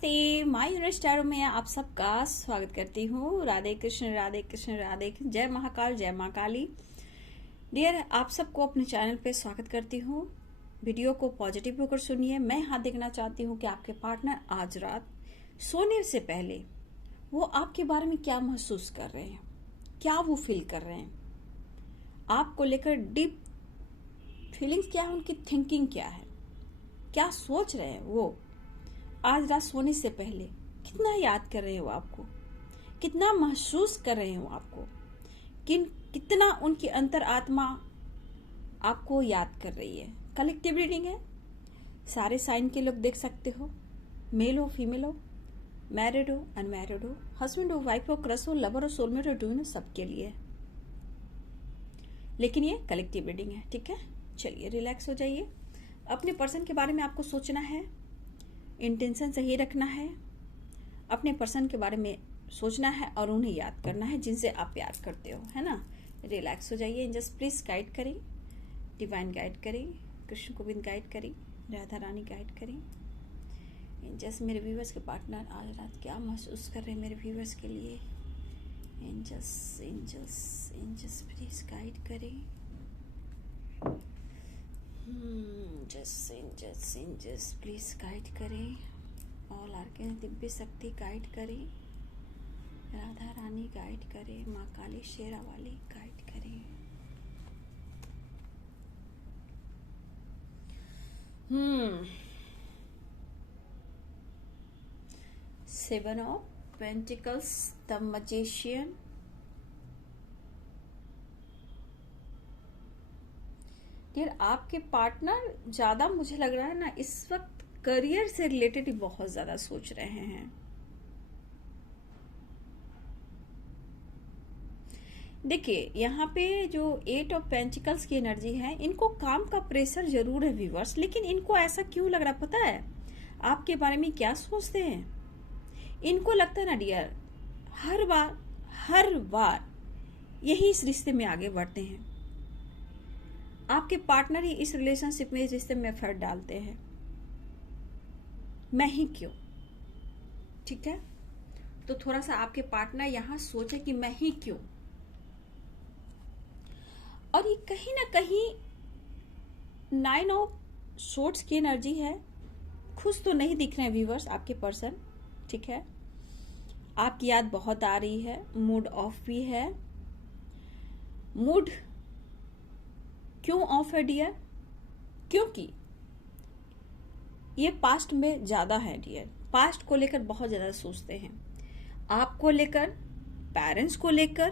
नमस्ते, my universe tarot में आप सबका स्वागत करती हूँ। राधे कृष्ण राधे कृष्ण राधे कृष्ण। जय महाकाल जय माँ काली। डियर, आप सबको अपने चैनल पे स्वागत करती हूँ। वीडियो को पॉजिटिव होकर सुनिए। मैं यहाँ देखना चाहती हूँ कि आपके पार्टनर आज रात सोने से पहले वो आपके बारे में क्या महसूस कर रहे हैं, क्या वो फील कर रहे हैं, आपको लेकर डीप फीलिंग्स क्या है, उनकी थिंकिंग क्या है, क्या सोच रहे हैं वो आज रात सोने से पहले, कितना याद कर रहे हो आपको, कितना महसूस कर रहे हो आपको, कितना उनकी अंतर आत्मा आपको याद कर रही है। कलेक्टिव रीडिंग है, सारे साइन के लोग देख सकते हो, मेल हो फीमेल हो, मैरिड हो अनमैरिड हो, हस्बैंड हो वाइफ हो, क्रश हो लवर हो सोलमेट हो ड्यून हो, सबके लिए। लेकिन ये कलेक्टिव रीडिंग है, ठीक है। चलिए रिलैक्स हो जाइए। अपने पर्सन के बारे में आपको सोचना है, इंटेंशन सही रखना है, अपने पर्सन के बारे में सोचना है और उन्हें याद करना है जिनसे आप प्यार करते हो, है ना। रिलैक्स हो जाइए। एंजल्स प्लीज गाइड करें, डिवाइन गाइड करें, कृष्ण गोविंद गाइड करें, राधा रानी गाइड करें। एंजल्स मेरे व्यूवर्स के पार्टनर आज रात क्या महसूस कर रहे हैं मेरे व्यूवर्स के लिए। Angels angels angels please guide करें। एंजल्स प्लीज गाइड करें। ऑल आर्कन दिव्य शक्ति गाइड करें, राधा रानी गाइड करें, माँ काली शेरा वाली गाइड करें। Seven of pentacles, the magician. यार आपके पार्टनर ज्यादा मुझे लग रहा है ना इस वक्त करियर से रिलेटेड ही बहुत ज्यादा सोच रहे हैं। देखिए यहाँ पे जो 8 ऑफ पेंटिकल्स की एनर्जी है, इनको काम का प्रेशर जरूर है व्यूवर्स, लेकिन इनको ऐसा क्यों लग रहा पता है? आपके बारे में क्या सोचते हैं? इनको लगता है ना डियर, हर बार यही इस रिश्ते में आगे बढ़ते हैं। आपके पार्टनर ही इस रिलेशनशिप में, इस रिश्ते में एफर्ट डालते हैं। मैं ही क्यों, ठीक है। तो थोड़ा सा आपके पार्टनर यहां सोचे कि मैं ही क्यों। और ये कहीं ना कहीं 9 ऑफ सोर्ड्स की एनर्जी है। खुश तो नहीं दिख रहे हैं व्यूवर्स आपके पर्सन, ठीक है। आपकी याद बहुत आ रही है, मूड ऑफ भी है। मूड क्यों ऑफ है डियर? क्योंकि ये पास्ट में ज्यादा है डियर। पास्ट को लेकर बहुत ज्यादा सोचते हैं, आपको लेकर, पेरेंट्स को लेकर,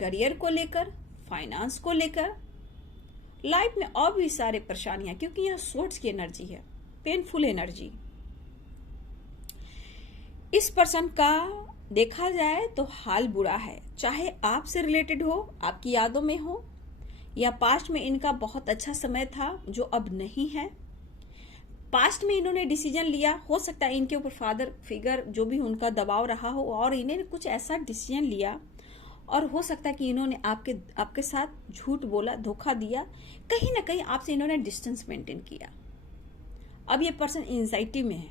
करियर को लेकर, फाइनेंस को लेकर, लाइफ में और भी सारे परेशानियां, क्योंकि यह सोर्स की एनर्जी है, पेनफुल एनर्जी। इस पर्सन का देखा जाए तो हाल बुरा है, चाहे आपसे रिलेटेड हो, आपकी यादों में हो, या पास्ट में इनका बहुत अच्छा समय था जो अब नहीं है। पास्ट में इन्होंने डिसीजन लिया, हो सकता है इनके ऊपर फादर फिगर जो भी उनका दबाव रहा हो और इन्हें कुछ ऐसा डिसीजन लिया, और हो सकता है कि इन्होंने आपके साथ झूठ बोला, धोखा दिया, कहीं ना कहीं आपसे इन्होंने डिस्टेंस मेंटेन किया। अब ये पर्सन एंजाइटी में है,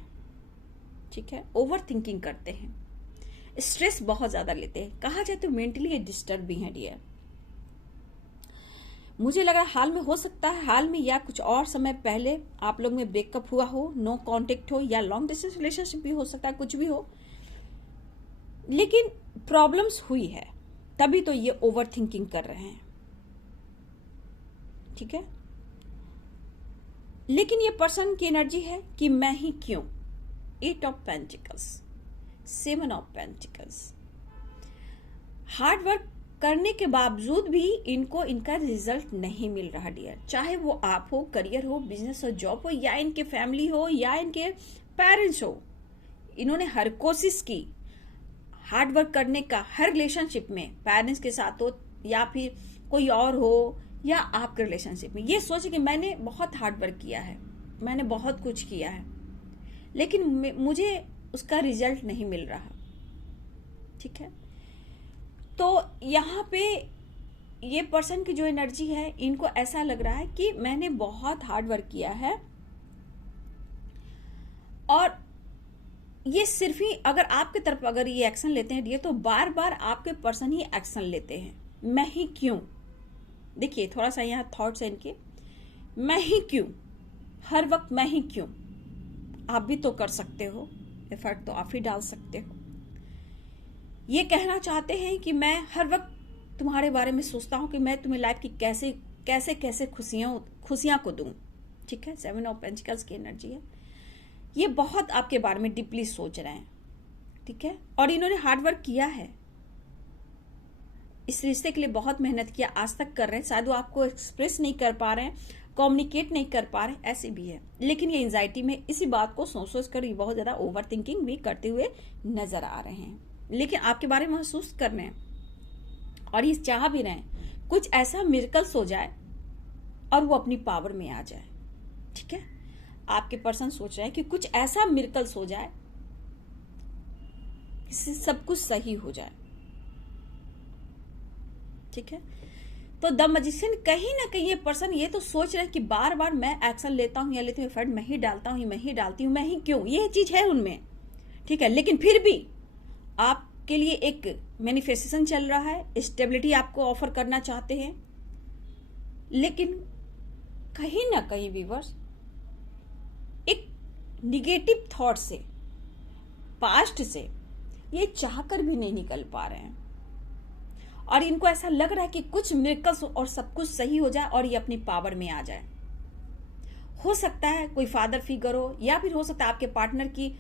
ठीक है, ओवर थिंकिंग करते हैं, स्ट्रेस बहुत ज्यादा लेते हैं, कहा जाए तो मेंटली ये डिस्टर्ब भी है डियर। मुझे लग रहा है हाल में, हो सकता है हाल में या कुछ और समय पहले आप लोग में ब्रेकअप हुआ हो, नो कांटेक्ट हो, या लॉन्ग डिस्टेंस रिलेशनशिप भी हो सकता है, कुछ भी हो, लेकिन प्रॉब्लम्स हुई है, तभी तो ये ओवर थिंकिंग कर रहे हैं, ठीक है। लेकिन ये पर्सन की एनर्जी है कि मैं ही क्यों। 8 of pentacles, 7 of pentacles. Hard work करने के बावजूद भी इनको इनका रिजल्ट नहीं मिल रहा डियर, चाहे वो आप हो, करियर हो, बिजनेस हो, जॉब हो, या इनके फैमिली हो, या इनके पेरेंट्स हो। इन्होंने हर कोशिश की हार्ड वर्क करने का, हर रिलेशनशिप में, पेरेंट्स के साथ हो या फिर कोई और हो, या आपके रिलेशनशिप में, ये सोचे कि मैंने बहुत हार्ड वर्क किया है, मैंने बहुत कुछ किया है, लेकिन मुझे उसका रिजल्ट नहीं मिल रहा, ठीक है। तो यहाँ पे ये पर्सन की जो एनर्जी है, इनको ऐसा लग रहा है कि मैंने बहुत हार्ड वर्क किया है और ये सिर्फ ही अगर आपके तरफ अगर ये एक्शन लेते हैं डियर, तो बार बार आपके पर्सन ही एक्शन लेते हैं। मैं ही क्यों, देखिए थोड़ा सा यहाँ थॉट्स है इनके, मैं ही क्यों, हर वक्त मैं ही क्यों। आप भी तो कर सकते हो, एफर्ट तो आप ही डाल सकते हो। ये कहना चाहते हैं कि मैं हर वक्त तुम्हारे बारे में सोचता हूं कि मैं तुम्हें लाइफ की कैसे कैसे कैसे खुशियां को दूं। ठीक है, 7 ऑफ पेंटिकल्स की एनर्जी है। ये बहुत आपके बारे में डीपली सोच रहे हैं। ठीक है, और इन्होंने हार्डवर्क किया है, इस रिश्ते के लिए बहुत मेहनत किया, आज तक कर रहे हैं। शायद वो आपको एक्सप्रेस नहीं कर पा रहे हैं, कम्युनिकेट नहीं कर पा रहे, ऐसे भी है। लेकिन ये एंजाइटी में इसी बात को सोच सोच कर बहुत ज्यादा ओवर थिंकिंग भी करते हुए नजर आ रहे हैं, लेकिन आपके बारे में महसूस कर रहे हैं और ये चाह भी रहे हैं कुछ ऐसा मिरेकल्स हो जाए और वो अपनी पावर में आ जाए। ठीक है, आपके पर्सन सोच रहे हैं कि कुछ ऐसा मिरेकल्स हो जाए, सब कुछ सही हो जाए। ठीक है, तो द मैजिशियन कहीं ना कहीं ये पर्सन ये तो सोच रहे हैं कि बार बार मैं एक्शन लेता हूं या लेती हूँ, एफर्ट मैं ही डालता हूं, मैं ही डालती हूँ, मैं ही क्यों, ये चीज है उनमें। ठीक है, लेकिन फिर भी आपके लिए एक मैनिफेस्टेशन चल रहा है, स्टेबिलिटी आपको ऑफर करना चाहते हैं, लेकिन कहीं ना कहीं व्यूअर्स एक निगेटिव थॉट से, पास्ट से ये चाहकर भी नहीं निकल पा रहे हैं और इनको ऐसा लग रहा है कि कुछ मिरेकल्स और सब कुछ सही हो जाए और ये अपनी पावर में आ जाए। हो सकता है कोई फादर फिगर हो, या फिर हो सकता है आपके पार्टनर की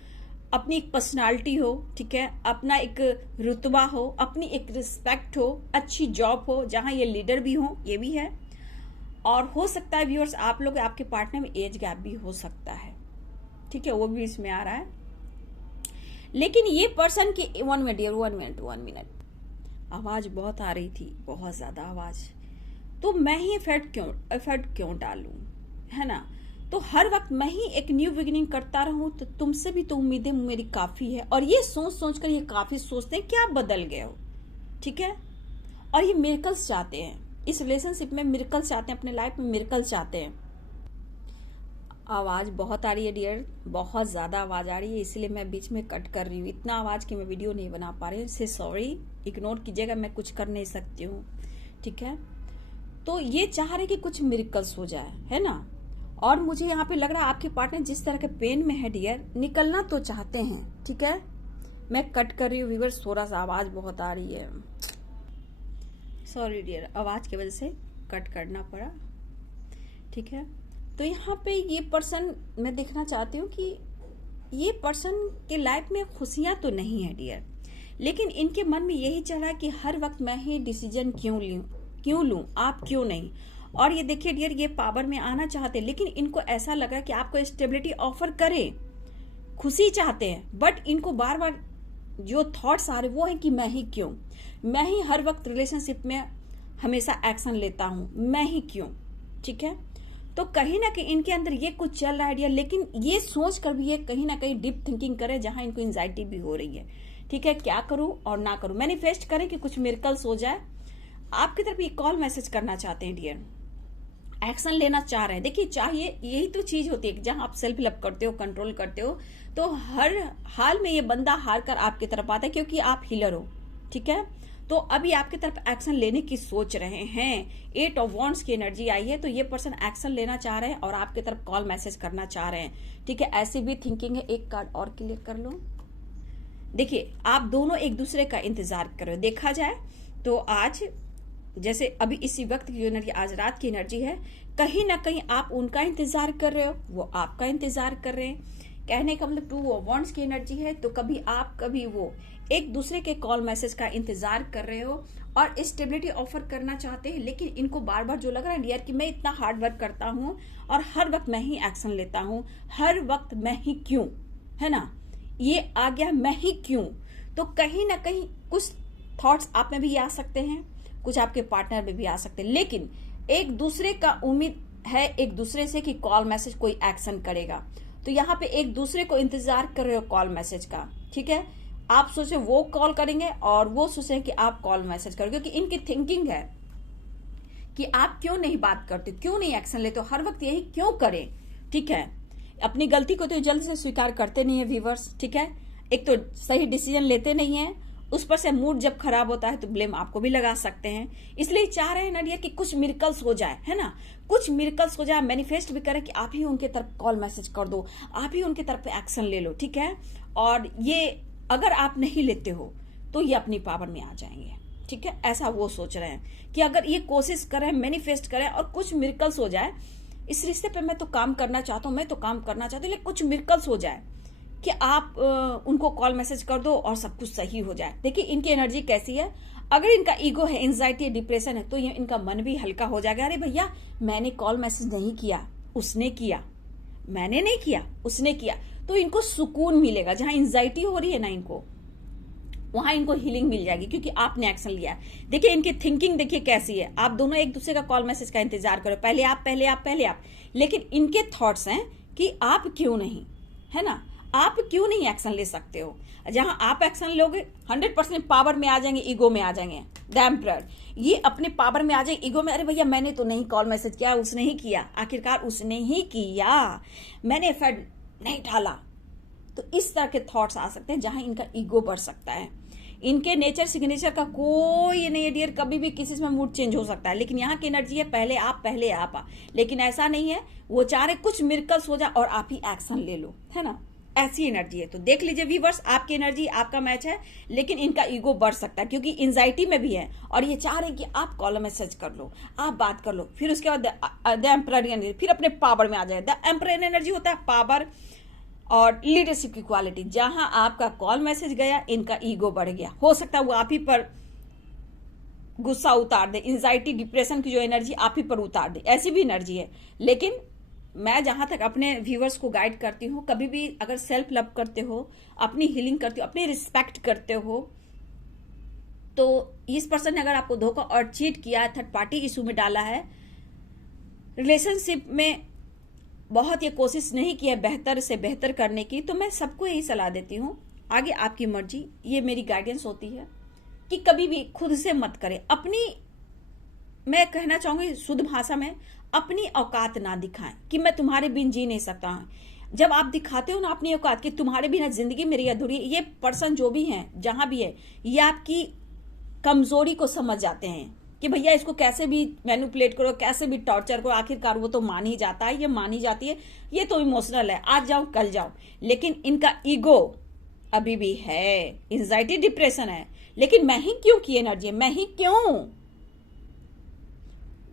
अपनी एक पर्सनालिटी हो। ठीक है, अपना एक रुतबा हो, अपनी एक रिस्पेक्ट हो, अच्छी जॉब हो जहां ये लीडर भी हो, ये भी है। और हो सकता है व्यूअर्स आप लोग, आपके पार्टनर में एज गैप भी हो सकता है। ठीक है, वो भी इसमें आ रहा है। लेकिन ये पर्सन की 1 मिनट डियर, 1 मिनट आवाज बहुत आ रही थी, बहुत ज्यादा आवाज। तो मैं ही एफर्ट क्यों डालूं, है ना। तो हर वक्त मैं ही एक न्यू बिगिनिंग करता रहूं, तो तुमसे भी तो उम्मीदें मेरी काफी है। और ये सोच सोच कर ये काफी सोचते हैं कि आप बदल गए हो। ठीक है, और ये मिरेकल्स चाहते हैं, इस रिलेशनशिप में मिरेकल्स चाहते हैं, अपने लाइफ में मिरेकल्स चाहते हैं। आवाज बहुत आ रही है डियर, बहुत ज्यादा आवाज आ रही है, इसलिए मैं बीच में कट कर रही हूँ। इतना आवाज की मैं वीडियो नहीं बना पा रही हूँ, इससे सॉरी, इग्नोर कीजिएगा, मैं कुछ कर नहीं सकती हूँ। ठीक है, तो ये चाह रहे कि कुछ मिरेकल्स हो जाए, है ना। और मुझे यहाँ पे लग रहा है आपके पार्टनर जिस तरह के पेन में है डियर, निकलना तो चाहते हैं। ठीक है, मैं कट कर रही हूँ व्यूअर्स, थोड़ा सा आवाज बहुत आ रही है, सॉरी डियर, आवाज की वजह से कट करना पड़ा। ठीक है, तो यहाँ पे ये पर्सन मैं देखना चाहती हूँ कि ये पर्सन के लाइफ में खुशियां तो नहीं है डियर, लेकिन इनके मन में यही चल रहा है कि हर वक्त मैं ही डिसीजन क्यों लूं, आप क्यों नहीं। और ये देखिए डियर, ये पावर में आना चाहते हैं, लेकिन इनको ऐसा लग रहा है कि आपको स्टेबिलिटी ऑफर करे, खुशी चाहते हैं, बट इनको बार बार जो थॉट्स आ रहे वो है कि मैं ही क्यों, मैं ही हर वक्त रिलेशनशिप में हमेशा एक्शन लेता हूं, मैं ही क्यों। ठीक है, तो कहीं ना कहीं इनके अंदर ये कुछ चल रहा है डियर, लेकिन ये सोच कर भी ये कहीं ना कहीं डीप थिंकिंग करे, जहां इनको एंजाइटी भी हो रही है। ठीक है, क्या करूं और ना करूं, मैनिफेस्ट करें कि कुछ मिरेकल्स हो जाए। आपकी तरफ ये कॉल मैसेज करना चाहते हैं डियर, एक्शन लेना चाह रहे हैं। देखिए, चाहिए यही तो चीज होती है, जहां आप सेल्फ लव करते हो, कंट्रोल करते हो, तो हर हाल में ये बंदा हार कर आपकी तरफ आता है, क्योंकि आप हीलर हो। ठीक है, तो अभी आपकी तरफ एक्शन लेने की सोच रहे हैं। 8 ऑफ वॉन्ड्स की एनर्जी आई है, तो ये पर्सन एक्शन लेना चाह रहे हैं और आपकी तरफ कॉल मैसेज करना चाह रहे हैं। ठीक है, ऐसी भी थिंकिंग है। एक कार्ड और क्लियर कर लो। देखिए, आप दोनों एक दूसरे का इंतजार कर रहे हो। देखा जाए तो आज जैसे अभी इसी वक्त की एनर्जी, आज रात की एनर्जी है, कहीं ना कहीं आप उनका इंतजार कर रहे हो, वो आपका इंतजार कर रहे हैं। कहने का मतलब 2 ऑफ वॉन्ड्स की एनर्जी है, तो कभी आप कभी वो एक दूसरे के कॉल मैसेज का इंतजार कर रहे हो और स्टेबिलिटी ऑफर करना चाहते हैं। लेकिन इनको बार बार जो लग रहा है डियर कि मैं इतना हार्ड वर्क करता हूं और हर वक्त मैं ही एक्शन लेता हूं, हर वक्त मैं ही क्यों, है ना, ये आ गया मैं ही क्यों। तो कहीं ना कहीं कुछ थॉट्स आप में भी आ सकते हैं, कुछ आपके पार्टनर में भी आ सकते हैं, लेकिन एक दूसरे का उम्मीद है एक दूसरे से कि कॉल मैसेज कोई एक्शन करेगा। तो यहाँ पे एक दूसरे को इंतजार कर रहे हो कॉल मैसेज का। ठीक है, आप सोचे वो कॉल करेंगे और वो सोचे कि आप कॉल मैसेज करोगे, क्योंकि इनकी थिंकिंग है कि आप क्यों नहीं बात करते, क्यों नहीं एक्शन लेते हो, हर वक्त यही क्यों करें। ठीक है, अपनी गलती को तो जल्द से स्वीकार करते नहीं है व्यूअर्स। ठीक है, एक तो सही डिसीजन लेते नहीं है, उस पर से मूड जब खराब होता है तो ब्लेम आपको भी लगा सकते हैं। इसलिए चाह रहे हैं ना डियर कि कुछ मिरेकल्स हो जाए, है ना, कुछ मिरेकल्स हो जाए। मैनिफेस्ट भी करें कि आप ही उनके तरफ कॉल मैसेज कर दो, आप ही उनके तरफ एक्शन ले लो, ठीक है। और ये अगर आप नहीं लेते हो तो ये अपनी पावर में आ जाएंगे, ठीक है। ऐसा वो सोच रहे हैं कि अगर ये कोशिश करें, मैनिफेस्ट करें और कुछ मिरेकल्स हो जाए, इस रिश्ते पे मैं तो काम करना चाहता हूँ, मैं तो काम करना चाहती हूँ, लेकिन कुछ मिरेकल्स हो जाए कि आप उनको कॉल मैसेज कर दो और सब कुछ सही हो जाए। देखिए इनकी एनर्जी कैसी है, अगर इनका ईगो है, एंजाइटी, डिप्रेशन है, तो ये इनका मन भी हल्का हो जाएगा। अरे भैया मैंने कॉल मैसेज नहीं किया, उसने किया, मैंने नहीं किया, उसने किया, तो इनको सुकून मिलेगा। जहां एंजाइटी हो रही है ना इनको, वहां इनको हीलिंग मिल जाएगी क्योंकि आपने एक्शन लिया है। देखिए इनकी थिंकिंग देखिए कैसी है, आप दोनों एक दूसरे का कॉल मैसेज का इंतजार करो, पहले आप, पहले आप, पहले आप, लेकिन इनके थॉट्स हैं कि आप क्यों नहीं, है ना, आप क्यों नहीं एक्शन ले सकते हो। जहां आप एक्शन लोगे 100% पावर में आ जाएंगे, ईगो में आ जाएंगे। द एम्परर ये अपने पावर में आ जाएंगे, ईगो में, अरे भैया मैंने तो नहीं कॉल मैसेज किया, उसने ही किया, आखिरकार उसने ही किया, मैंने एफर्ट नहीं डाला। तो इस तरह के थॉट्स आ सकते हैं जहां इनका ईगो बढ़ सकता है। इनके नेचर सिग्नेचर का कोई नहीं है डियर, कभी भी किसी में मूड चेंज हो सकता है, लेकिन यहाँ की एनर्जी है पहले आप, पहले आप। लेकिन ऐसा नहीं है, वो चाह रहे कुछ मिरेकल्स हो जाए और आप ही एक्शन ले लो, है ना, ऐसी एनर्जी है। तो देख लीजिए व्यूअर्स, आपकी एनर्जी, आपका मैच है, लेकिन इनका ईगो बढ़ सकता है क्योंकि एंजाइटी में भी है और ये चाह रहे हैं कि आप कॉल मैसेज कर लो, आप बात कर लो, फिर उसके बाद द एम्परर एनर्जी, फिर अपने पावर में आ जाए। द एम्परर एनर्जी होता है पावर और लीडरशिप की क्वालिटी। जहां आपका कॉल मैसेज गया, इनका ईगो बढ़ गया, हो सकता है वो आप ही पर गुस्सा उतार दे, एंजाइटी, डिप्रेशन की जो एनर्जी आप ही पर उतार दे, ऐसी भी एनर्जी है। लेकिन मैं जहां तक अपने व्यूअर्स को गाइड करती हूँ, कभी भी अगर सेल्फ लव करते हो, अपनी हीलिंग करते हो, अपनी रिस्पेक्ट करते हो, तो इस पर्सन ने अगर आपको धोखा और चीट किया, थर्ड पार्टी इशू में डाला है, रिलेशनशिप में बहुत ये कोशिश नहीं की है बेहतर से बेहतर करने की, तो मैं सबको यही सलाह देती हूँ, आगे आपकी मर्जी, ये मेरी गाइडेंस होती है कि कभी भी खुद से मत करें। अपनी, मैं कहना चाहूंगी शुद्ध भाषा में, अपनी औकात ना दिखाएं कि मैं तुम्हारे बिन जी नहीं सकता। जब आप दिखाते हो ना अपनी औकात कि तुम्हारे बिना जिंदगी मेरी अधूरी, ये पर्सन जो भी है, जहां भी है, ये आपकी कमजोरी को समझ जाते हैं कि भैया इसको कैसे भी मैनिपुलेट करो, कैसे भी टॉर्चर करो, आखिरकार वो तो मान ही जाता है, ये मान ही जाती है, ये तो इमोशनल है, आज जाओ कल जाओ। लेकिन इनका ईगो अभी भी है, एंजाइटी, डिप्रेशन है, लेकिन मैं ही क्यों की एनर्जी है, मैं ही क्यों,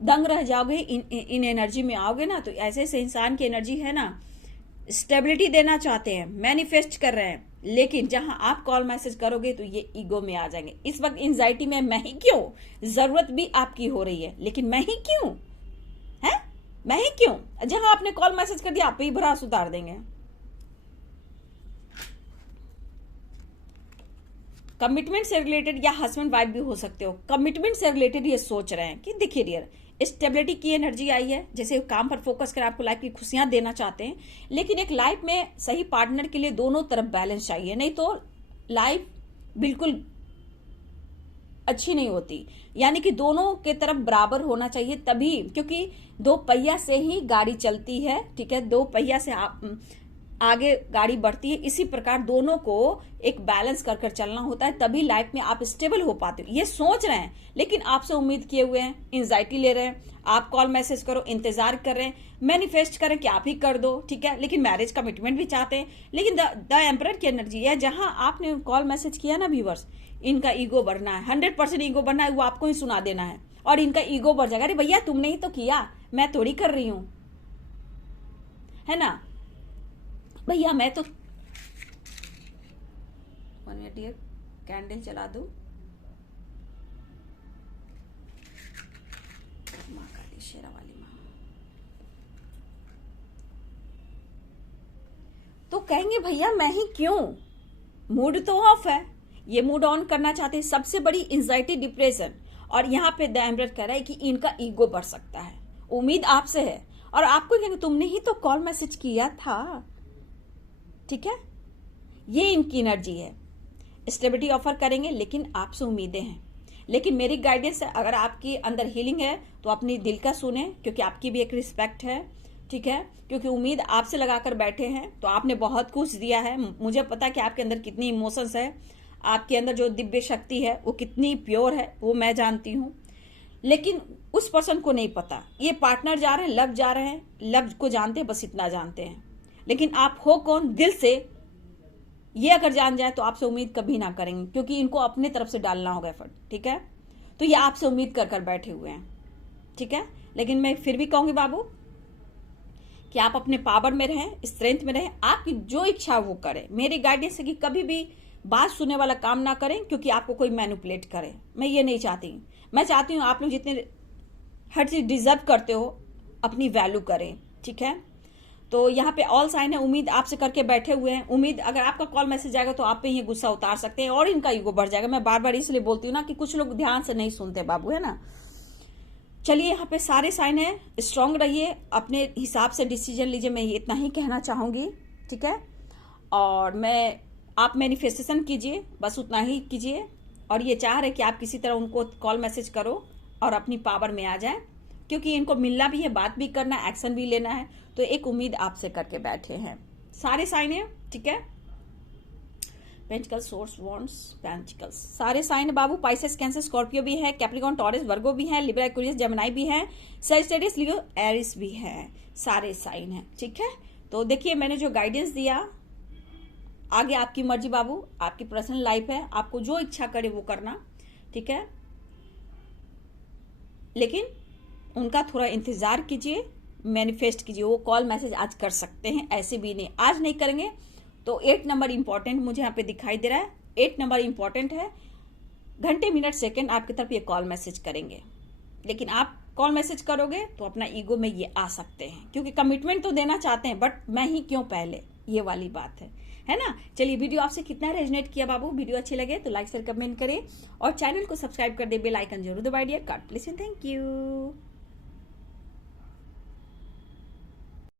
दंग रह जाओगे इन एनर्जी में आओगे ना। तो ऐसे ऐसे इंसान की एनर्जी है ना, स्टेबिलिटी देना चाहते हैं, मैनिफेस्ट कर रहे हैं, लेकिन जहां आप कॉल मैसेज करोगे तो ये ईगो में आ जाएंगे। इस वक्त एंजाइटी में मैं ही क्यों, जरूरत भी आपकी हो रही है, लेकिन मैं ही क्यों है, मैं ही क्यों, जहां आपने कॉल मैसेज कर दिया आप पे ही भरास उतार देंगे। कमिटमेंट से रिलेटेड या हस्बैंड वाइफ भी हो सकते हो, कमिटमेंट से रिलेटेड ये सोच रहे हैं कि देखिए डियर, स्टेबिलिटी की एनर्जी आई है, जैसे काम पर फोकस कर आपको लाइफ की खुशियां देना चाहते हैं, लेकिन एक लाइफ में सही पार्टनर के लिए दोनों तरफ बैलेंस चाहिए, नहीं तो लाइफ बिल्कुल अच्छी नहीं होती। यानी कि दोनों के तरफ बराबर होना चाहिए तभी, क्योंकि दो पहिया से ही गाड़ी चलती है, ठीक है, दो पहिया से आगे गाड़ी बढ़ती है। इसी प्रकार दोनों को एक बैलेंस कर कर चलना होता है, तभी लाइफ में आप स्टेबल हो पाते हो। ये सोच रहे हैं, लेकिन आपसे उम्मीद किए हुए हैं, एंजाइटी ले रहे हैं, आप कॉल मैसेज करो, इंतजार कर रहे हैं, मैनिफेस्ट करें कि आप ही कर दो, ठीक है, लेकिन मैरिज कमिटमेंट भी चाहते हैं। लेकिन द एम्परर की एनर्जी है, जहां आपने कॉल मैसेज किया ना व्यूअर्स, इनका ईगो बढ़ना है, 100% ईगो बढ़ना है, वो आपको ही सुना देना है और इनका ईगो बढ़ जाएगा। अरे भैया तुमने ही तो किया, मैं थोड़ी कर रही हूं, है ना भैया, मैं तो 1 मिनट डियर, कैंडल जला दो, माँ काली शेरा वाली माँ। तो कहेंगे भैया मैं ही क्यों, मूड तो ऑफ है, ये मूड ऑन करना चाहते हैं। सबसे बड़ी एंजाइटी, डिप्रेशन, और यहाँ पे द एम्परर कह रहा है कि इनका ईगो बढ़ सकता है। उम्मीद आपसे है और आपको कहेंगे तुमने ही तो कॉल मैसेज किया था, ठीक है, ये इनकी एनर्जी है। स्टेबिलिटी ऑफर करेंगे, लेकिन आपसे उम्मीदें हैं। लेकिन मेरी गाइडेंस है, अगर आपकी अंदर हीलिंग है तो अपनी दिल का सुने, क्योंकि आपकी भी एक रिस्पेक्ट है, ठीक है, क्योंकि उम्मीद आपसे लगाकर बैठे हैं तो आपने बहुत कुछ दिया है। मुझे पता कि आपके अंदर कितनी इमोशंस है, आपके अंदर जो दिव्य शक्ति है वो कितनी प्योर है, वो मैं जानती हूँ। लेकिन उस पर्सन को नहीं पता। ये पार्टनर जा रहे हैं, लव जा रहे हैं, लव को जानते हैं, बस इतना जानते हैं। लेकिन आप हो कौन दिल से, ये अगर जान जाए तो आपसे उम्मीद कभी ना करेंगे, क्योंकि इनको अपने तरफ से डालना होगा एफर्ट। ठीक है, तो ये आपसे उम्मीद कर कर बैठे हुए हैं। ठीक है, लेकिन मैं फिर भी कहूंगी बाबू कि आप अपने पावर में रहें, स्ट्रेंथ में रहें, आपकी जो इच्छा वो करें। मेरी गाइडेंस है कि कभी भी बात सुनने वाला काम ना करें, क्योंकि आपको कोई मैनिपुलेट करे। मैं ये नहीं चाहती। मैं चाहती हूँ आप लोग जितने हर चीज डिजर्व करते हो अपनी वैल्यू करें। ठीक है, तो यहाँ पे ऑल साइन है, उम्मीद आपसे करके बैठे हुए हैं। उम्मीद अगर आपका कॉल मैसेज आएगा तो आप पे ये गुस्सा उतार सकते हैं और इनका ईगो बढ़ जाएगा। मैं बार बार इसलिए बोलती हूँ ना कि कुछ लोग ध्यान से नहीं सुनते बाबू, है ना। चलिए, यहाँ पे सारे साइन है, स्ट्रांग रहिए, अपने हिसाब से डिसीजन लीजिए। मैं इतना ही कहना चाहूंगी। ठीक है, और आप मैनिफेस्टेशन कीजिए, बस उतना ही कीजिए। और ये चाह रहे कि आप किसी तरह उनको कॉल मैसेज करो और अपनी पावर में आ जाए, क्योंकि इनको मिलना भी है, बात भी करना है, एक्शन भी लेना है। तो एक उम्मीद आपसे करके बैठे हैं। सारे साइन है। ठीक है, पेंटिकल्स, सोर्स, वॉन्ड्स, पेंटिकल्स, सारे साइन है बाबू। पाइसेस, कैंसर, स्कॉर्पियो भी है, कैप्रिकॉर्न, टॉरस, वर्गो भी है, लिब्रा, एक्वेरियस, जेमिनी भी है, सजिटेरियस, लियो, एरिस भी है। सारे साइन है। ठीक है, तो देखिए मैंने जो गाइडेंस दिया, आगे आपकी मर्जी बाबू, आपकी पर्सनल लाइफ है, आपको जो इच्छा करे वो करना। ठीक है, लेकिन उनका थोड़ा इंतजार कीजिए, मैनिफेस्ट कीजिए। वो कॉल मैसेज आज कर सकते हैं, ऐसे भी नहीं, आज नहीं करेंगे तो 8 नंबर इंपॉर्टेंट मुझे यहाँ पे दिखाई दे रहा है। 8 नंबर इंपॉर्टेंट है, घंटे, मिनट, सेकंड आपकी तरफ ये कॉल मैसेज करेंगे। लेकिन आप कॉल मैसेज करोगे तो अपना ईगो में ये आ सकते हैं, क्योंकि कमिटमेंट तो देना चाहते हैं, बट मैं ही क्यों पहले, ये वाली बात है ना। चलिए, वीडियो आपसे कितना रेजोनेट किया बाबू? वीडियो अच्छी लगे तो लाइक शेयर कमेंट करें और चैनल को सब्सक्राइब कर दे, बेल आइकन जरूर दबाइए। God bless you, thank you.